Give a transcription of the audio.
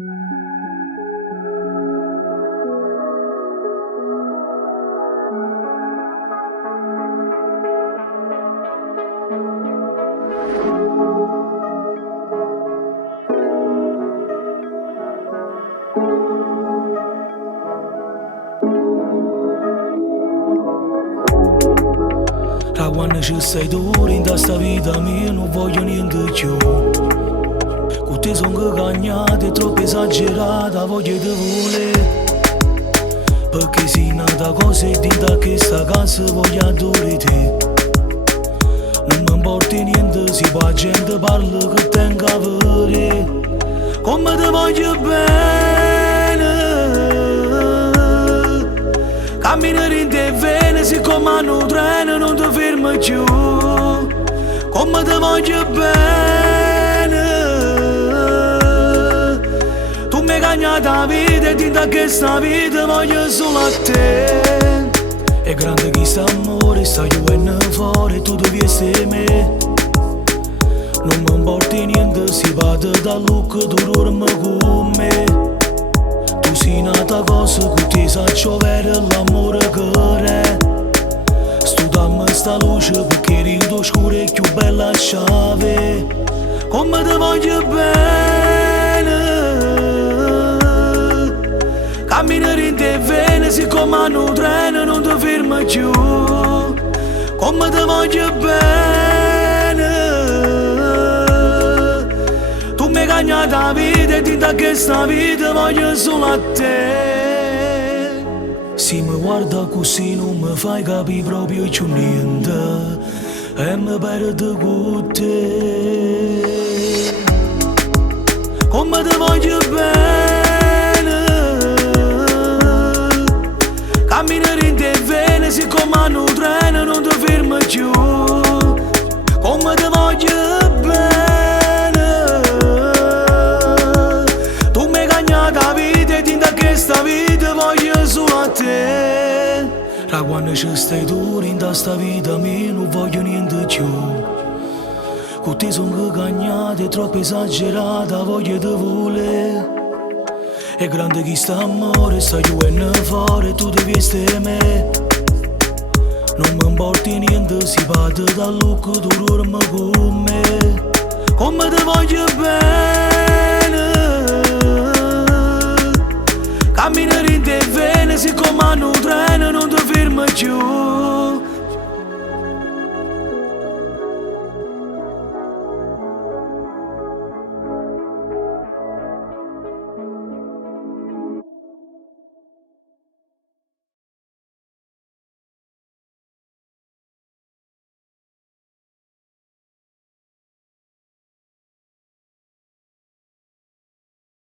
Da quando ci sei tu in questa vita mia non voglio niente più. Con te sono cagnata e troppo esagerata, voglio te volere. Perché sei nata cosa e da questa casa voglio adorare te. Non mi importa niente se la gente parla che tengo a vedere. Come te voglio bene, camminare in te vene, siccome hanno treno non ti fermi più. Come te voglio bene, tu mi hai cagnato la vita e da questa vita voglio solo a te. È grande chi sta amore, sta io fuori, tu devi essere me. Non mi importa niente se vado da look, tu dormi con me. Tu sei nata cosa che ti sa giovere l'amore che è. Sto dammi sta luce perché rido scuro e più bella chiave. Come te voglio bene, camminare in te vene, siccome hanno treno non ti fermi più. Come te voglio bene, tu mi hai cagnato la vita e da questa vita voglio solo a te. Se mi guarda così non mi fai capire proprio più niente e mi perdo con te. Come te voglio bene, camminare in te vene, siccome hanno treno non ti fermi più. Come te voglio bene, tu mi hai cagnato la vita e da questa vita voglio solo a te. Da quando ci stai tu in questa vita mia non voglio niente più. Con te sono cagnata e troppo esagerata, voglio te volere. È grande chi sta amore, sta io fuori, tu devi essere me. Non mi importa niente se vado da look, tu dormi con me. Come te voglio bene,